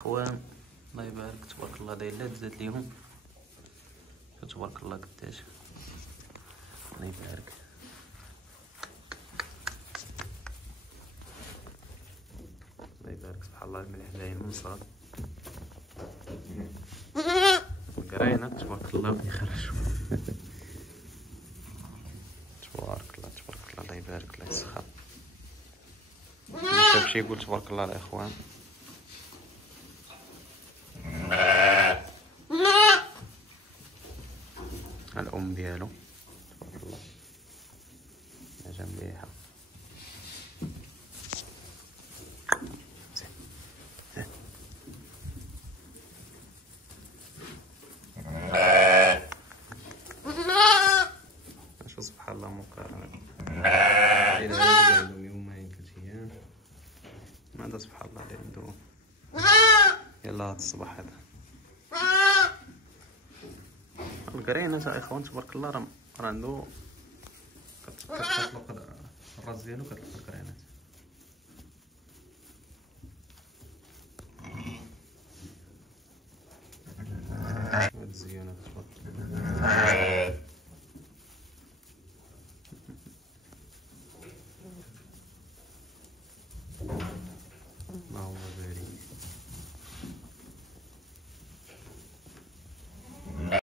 اخوان الله يبارك تبارك الله دايلات زاد ليهم تبارك الله قداش الله يبارك. الله يبارك سبحان الله الملح جاي من صاد القراينة تبارك الله يخرجوا تبارك الله تبارك الله الله يبارك الله يسخر. شاف شي يقول تبارك الله الاخوان. الأم ديالو تبارك الله جا مليحة. شو سبحان الله مقارنة إلى هذا عندهم يومين 3 أيام ماذا سبحان الله اللي عنده يلا هاد الصباح هذا القرينة تاع اخوان تبارك الله راه عنده كتطلق الراس ديالو كتطلق القرينات. هاد الزيونات تبارك الله